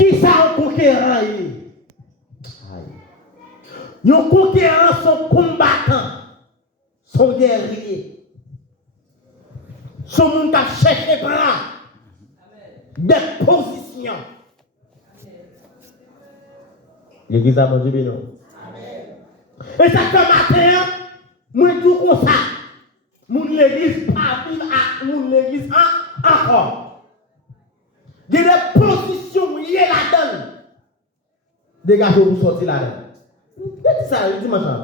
Qui ça un conquérant? Un conquérant, son combattant, son guerrier, son monde qui a cherché des positions. L'église a mangé bien, non? Et ça fait matin, moi tout comme ça. Mon l'église pas vivre à mon l'église encore. Il y a des positions liées là-dedans. Dégagez vous sortir là-dedans. Qu'est-ce que ça dit machin?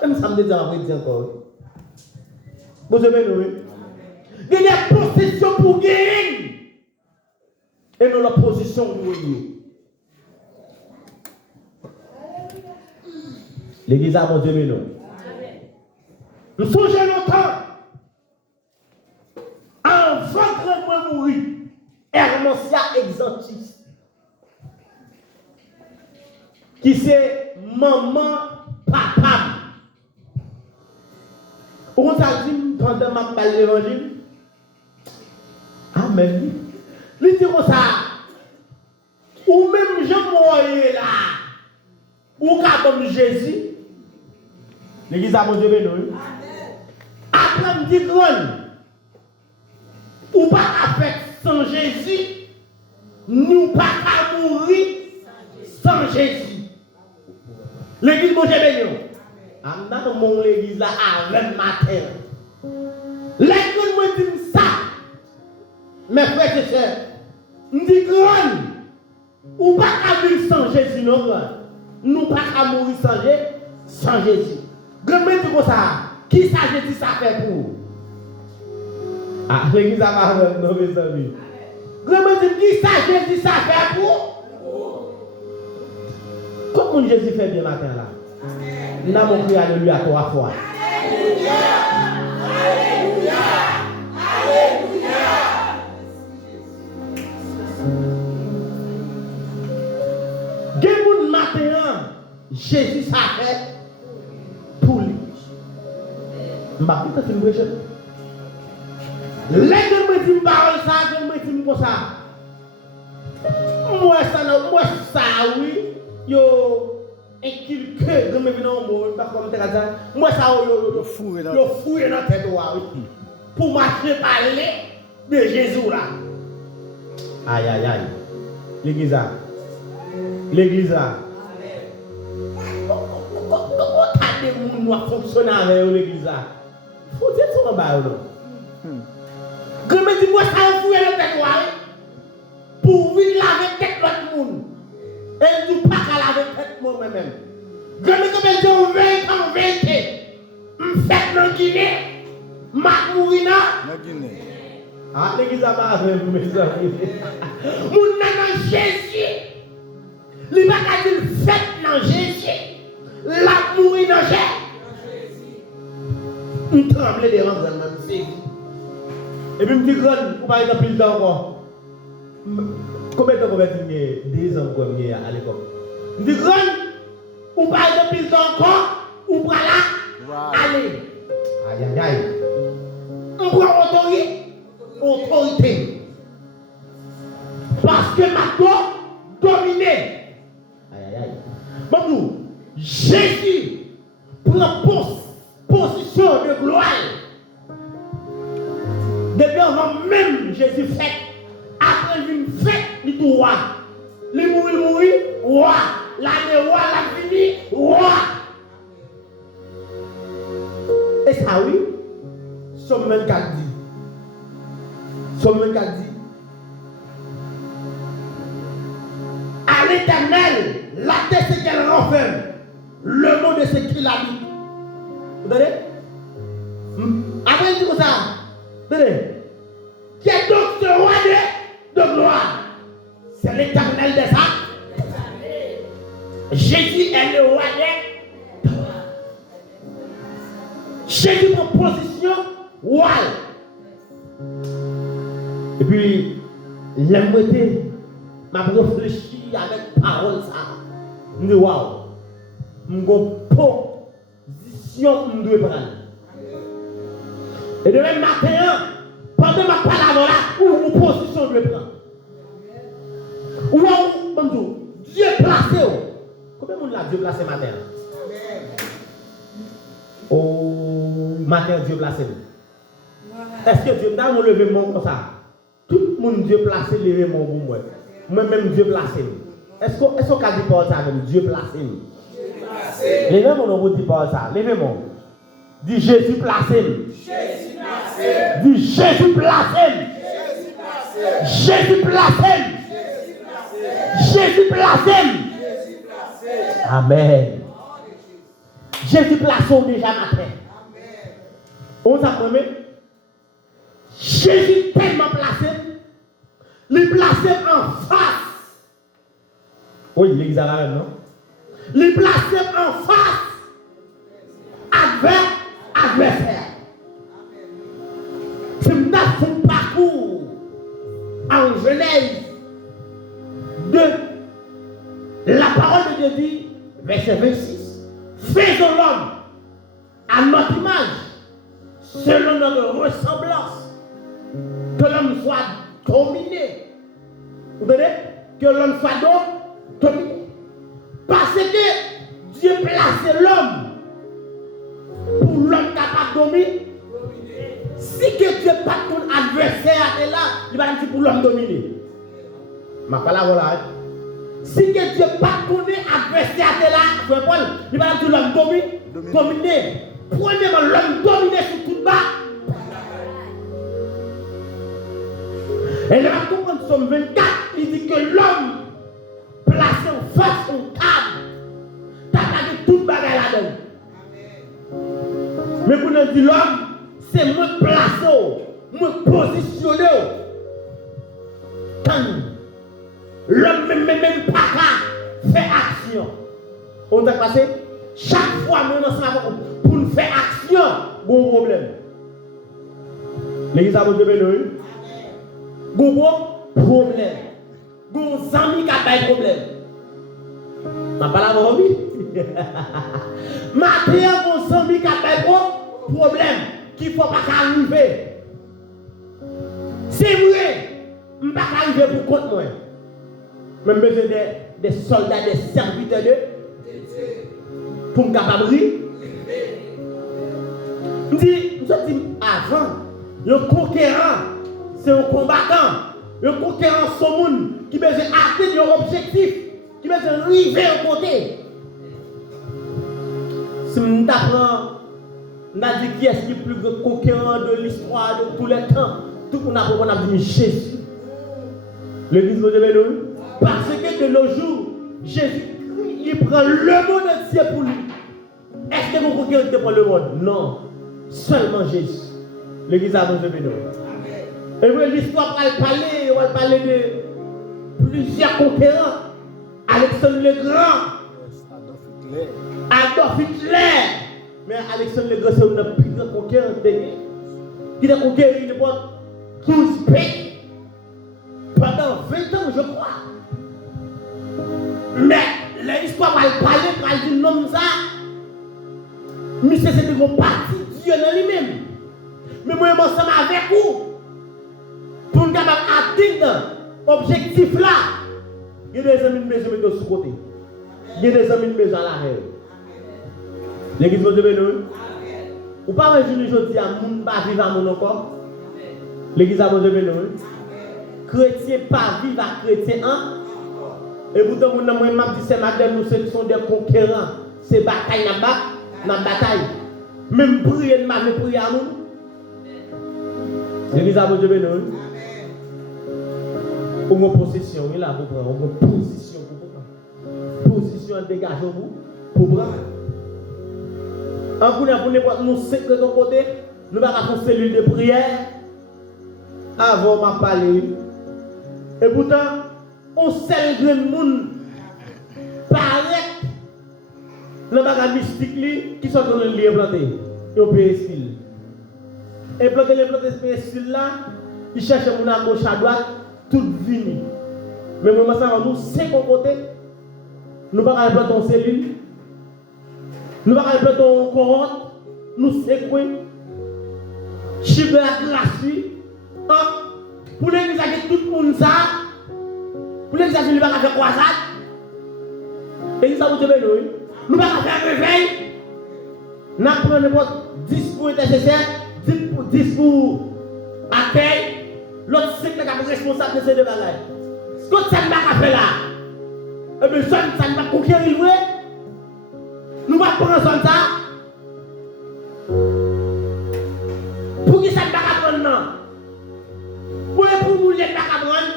Même ça me dit après dire encore. Vous avez oui. Il y a des positions pour gagner. Et non la position pour gagner. L'église a mon Dieu, mais non. Nous sommes longtemps. Avant que moi mourir, Hermosia Exantis, qui c'est maman, papa. On t'a dit pendant ma parole l'évangile. Amen. Il dit comme ça. Ou même je mourrai là. Ou comme Jésus. L'église a mon Dieu béni. Après me dit grand. Ou pas avec sans Jésus. Nous pas à mourir sans Jésus. L'église mon Dieu béni. Dans mon église là avec matin. L'église me dit ça. Mes frères et sœurs. Me dit grand. Ou pas à vivre sans Jésus non grand. Nous pas à mourir sans Jésus. Grand dit comme ça. Qui ça Jésus ça fait pour? Ah, l'église a pas nos mes amis. Grand dit qui ça Jésus ça fait pour? Comment Jésus fait bien matin là? Nous avons crié alléluia 3 fois. Alléluia! Alléluia! Alléluia! Gen matin, Jésus ça fait pour lui. M'a pas fait une brèche. Les gens me disent parole ça, gens me disent comme ça. Moi ça oui, yo inculqué comme venant au pas comme ça. Moi ça yo fouillé dans tête oui. Pour marcher parler de Jésus là. Aïe aïe aïe. L'église là. L'église là. Comment t'as des gens qui fonctionnent avec l'église là? Faut dire ça en bas là. Quand me dit moi ça fouiller le tête pour venir laver tête l'autre monde. Et du pas qu'à laver tête moi même. Quand me dit 20 ans 20. M'fait dans Guinée. M'a mourir dans Guinée. Ah l'église a pas avec vous mes amis. Mon nan Jésus. Il va pas dire fête dans Jésus. La mourir dans Jésus. On tremble devant grand même c'est. Et puis, je me dis, pour parler de plus temps encore. Combien de temps vous avez 2 ans pour venir à l'école? Je me dis, pour parler de plus temps encore, ou pour là, allez. Aïe, aïe, aïe. On prend autorité. Parce que maintenant, dominé. Aïe, aïe, aïe. Bon, Jésus prend position de gloire. Depuis avant même Jésus fait, après une fête, il dit roi. Il mourit, roi. L'année roi, la fini, roi. Et ça oui, Somme 24 dit. Somme 24 dit. À l'Éternel, la terre c'est qu'elle renferme. Le monde de ce qu'il habite. Vous entendez? Après il dit comme ça. Qui est donc ce roi de gloire? C'est l'Éternel des arts. Jésus est le roi de gloire. Jésus prend position roi. Et puis, l'aimeté m'a réfléchi avec parole ça. Je dis waouh, je position que je dois prendre. Et de même matin, pendant ma parole là, où position je prends? Où Dieu placé matin. Oh, matin, Dieu placé. Est-ce que Dieu m'a levé mon comme ça? Tout le monde Dieu placé, levé mon pour moi. Moi-même, Dieu placé. Est-ce qu'on peut dire par ça même? Dieu placé. Levez mon nom pour dire par ça. Levez mon. Dis Jésus placé. Jésus placé. Dis Jésus placé. Jésus placé. Jésus placé. Amen. Jésus placé déjà matin. On s'apprend. Jésus tellement placé. Il placé en face. Oui, l'église a la même, non? Il placé en face. Adversaire. C'est notre parcours en Genèse de la parole de Dieu dit, verset 26, faisons l'homme à notre image, selon notre ressemblance, que l'homme soit dominé. Vous voyez? Que l'homme soit dominé. Parce que Dieu place l'homme pour l'homme capable de dominer. Si que Dieu pas ton adversaire est là, il va dire pour l'homme dominer. Ma parole là. Si que Dieu pas ton adversaire est là, il va dire l'homme dominer. Premièrement, l'homme dominer sur tout bas. Et là, on comprend Somme 24, il dit que l'homme placé en face au cadre, t'as pas dit toute bagarre là-dedans. Mais pour nous dire l'homme, c'est moi placé, moi positionné. L'homme même pas qu'à faire action. On a passé chaque fois nous ensemble pour nous faire action, bon problème. L'église a besoin de nous. Bon problème. Bon amis qui a pas de problème. Ma parole à vous. Maintenant, bon amis qui a pas de problème. Qu'il ne faut pas arriver. C'est vrai. Je ne peux pas arriver pour contre moi. Même besoin des soldats, des serviteurs de pour me capable. Je dis avant, le conquérant, c'est un combattant. Le conquérant, c'est un monde qui besoin atteindre leur objectif, qui besoin arriver au côté. Si je t'apprends, on a dit qui est le plus grand conquérant de l'histoire de tous les temps. Tout le monde a dit Jésus. L'église de Dieu. Parce que de nos jours, Jésus, il prend le monde entier pour lui. Est-ce que vous conquérez pour le monde? Non. Seulement Jésus. L'église a besoin de nous. Et puis l'histoire va parler de plusieurs conquérants. Alexandre le Grand. Adolf Hitler. Mais Alexandre le Grand, c'est un plus grand conquérant de guerre. Qui a conquéri le monde 12 pays. Pendant 20 ans, je crois. Mais l'histoire va parler du nom ça. Mais c'est une partie de Dieu dans lui-même. Mais moi, je suis avec vous. Pour nous atteindre l'objectif là. Il y a des amis de maison de ce côté. Il y a des amis de maison à l'arrière. L'église de Dieu. Ou pas un jour je dis à mon pas vivre à mon encore. L'église de Dieu. Chrétien pas vivre à chrétien hein? Et pourtant, nous avons dit c'est madame, nous sont des conquérants. C'est bataille, la bataille. Même prier, nous avons prié à nous. L'église a besoin de nous. Pour une position, il a pour prendre. Une position pour prendre. Position dégagée pour prendre. En pour nous cinq de ton côté, nous allons faire une cellule de prière. Avant de parler. Et pourtant, on seul grand monde paraît dans le bagage mystique qui sont dans le lieu planté. Et on peut respirer. Et planter les plantes spirituelles là, ils cherchent mon à gauche à droite, tout vini. Mais moi, ça nous, c'est qu'on côté. Nous ne pouvons pas planter en cellule. Nous ne pouvons pas planter en cohorte. Nous, c'est quoi? Chiffre de la grâce. Pour l'église, tout le monde ça. Pour l'église, il ne va pas faire croisade. Et ça vous dit, nous ne pouvons pas faire réveil. Nous prenons n'importe 10 pour intercesseur, 10 pour accueil. L'autre, c'est que nous responsable de ces deux bagages. Ce que ça ne va pas faire là, et bien ça ne va pas conquérir. Nous allons prendre ça. Pour qui ça ne va pas prendre non? Pour vous, ne va pas prendre.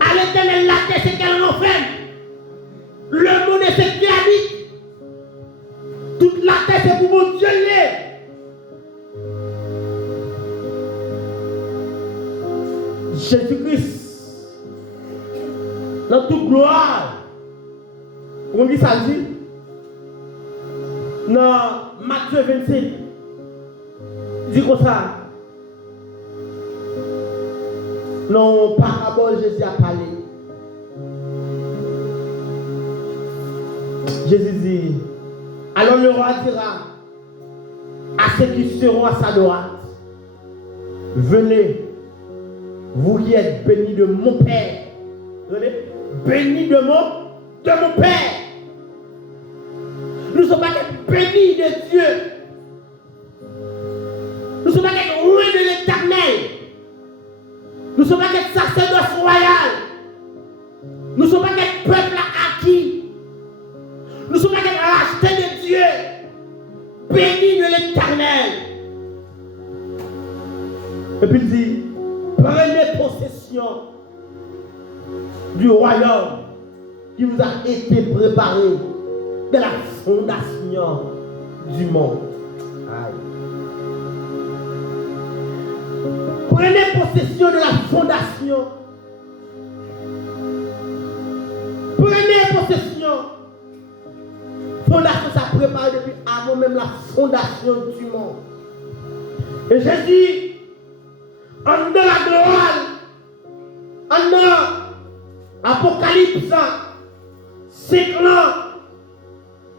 À l'éternel, la terre, c'est qu'elle renferme. Le monde, c'est qui habite. Toute la terre, c'est pour mon Dieu. Jésus-Christ, dans toute gloire, on dit ça dit, dans Matthieu 25, il dit comme ça, dans parabole, Jésus a parlé. Jésus dit, alors le roi dira à ceux qui seront à sa droite, venez, vous qui êtes bénis de mon Père, venez, bénis de mon Père. Nous ne sommes pas bénis de Dieu. Nous ne sommes pas loin de l'Éternel. Nous ne sommes pas des sacerdoce royal. Nous ne sommes pas des peuples acquis. Nous ne sommes pas des rachetés de Dieu. Bénis de l'Éternel. Et puis il dit, prenez possession du royaume qui vous a été préparé de la fondation du monde. Aïe. Prenez possession de la fondation. Prenez possession. Fondation, ça prépare depuis avant même la fondation du monde. Et Jésus, en de la gloire, en de l'Apocalypse, 5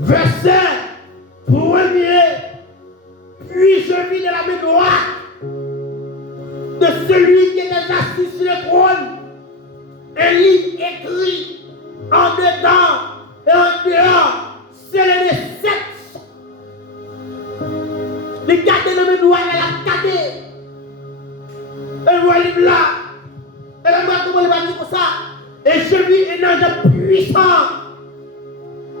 verset 1er, puis je vis de la main droite de celui qui est assis sur le trône, un livre écrit en dedans et en dehors, c'est les 7. Les garder de mes doigts, elle a gardé. Elle voit livre là. Elle voit comment elle va dire comme ça. Et je vis un ange puissant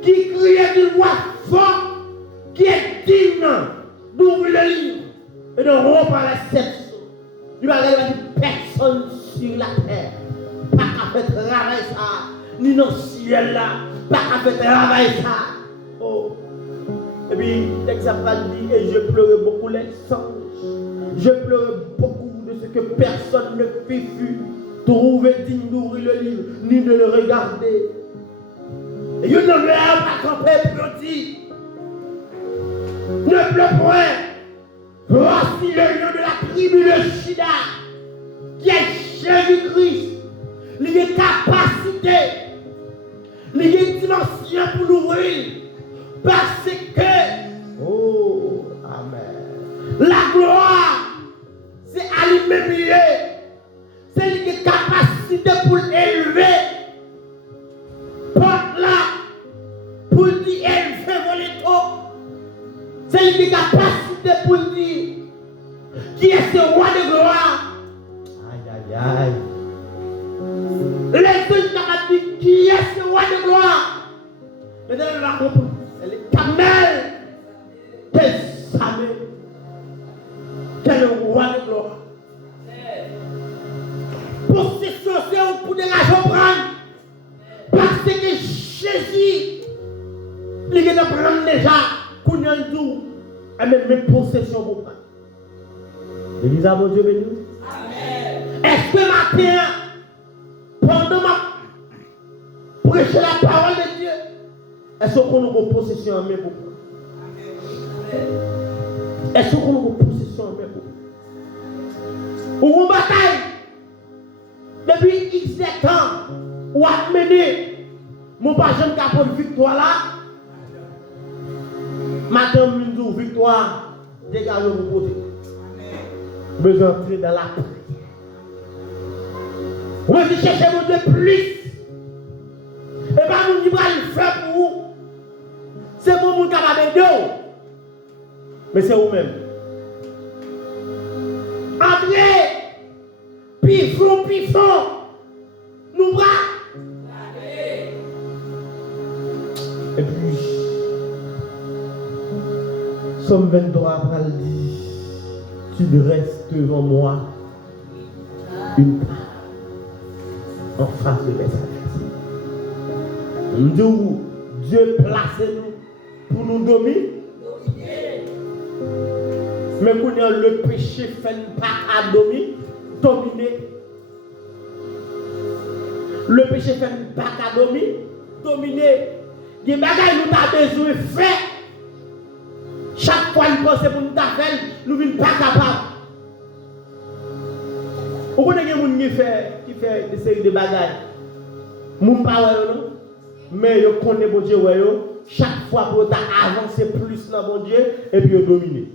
qui criait d'une voix forte, qui est digne d'ouvrir le livre et de rompre les 7. Il va dire personne sur la terre, pas qu'à faire travail ça, ni dans le ciel là, pas qu'à faire travail ça. Oh. Et puis, l'exemple dit, et je pleurais beaucoup les songes. Je pleurais beaucoup de ce que personne ne fut trouver digne d'ouvrir le livre, ni de le regarder. Et je ne veux pas camper pour dire, ne pleure point. Voici le lion de la tribu de Juda, qui est Jésus-Christ. Il y a capacité, il y a dimension pour l'ouvrir. Parce que, oh, amen. La gloire, c'est à lui-même lié. C'est lui qui a capacité pour l'élever. Porte là, pour lui élever voler tout. C'est lui qui a capacité pour dire qui est ce roi de gloire. Aïe, aïe, aïe. Les deux capables de dire qui est ce roi de gloire. Maintenant, on va comprendre. C'est l'Éternel des armées. Quel est le roi de gloire. Possession, c'est pour des raisons prendre. Parce que Jésus, il est de prendre déjà pour nous tout. Et même possession pour prendre. L'église à mon Dieu béni. Amen. Est-ce que matin, pendant ma prêcher la parole de Dieu, est-ce qu'on a une possession en main pour prendre? Est-ce qu'on a une possession en main pour prendre? Ou une bataille depuis X temps, ou a mené mon patient qui a pour victoire là. Matin, nous victoire, dégagez vos côtés. Besoin d'entrer dans la prière. Vous allez chercher mon Dieu plus. Et pas nous qui va le faire pour vous. C'est pour vous qui va aider. Mais c'est vous-même. Entrez, pifon, nous bras. Et puis, Somme 23 va le dire, tu restes devant moi une part en face de mes adversaires. Dieu place nous pour nous dominer. Mais quand le péché fait pas à dominer. Le péché fait pas à dominer. Des bagages nous avons besoin de faire. Chaque fois nous pensons pour nous faire, nous ne sommes pas capables. Vous connaissez des gens qui fait des séries de bagages. Nous ne parlons pas, mais vous connaissez bon Dieu. Chaque fois pour avancer plus dans bon Dieu et puis dominer.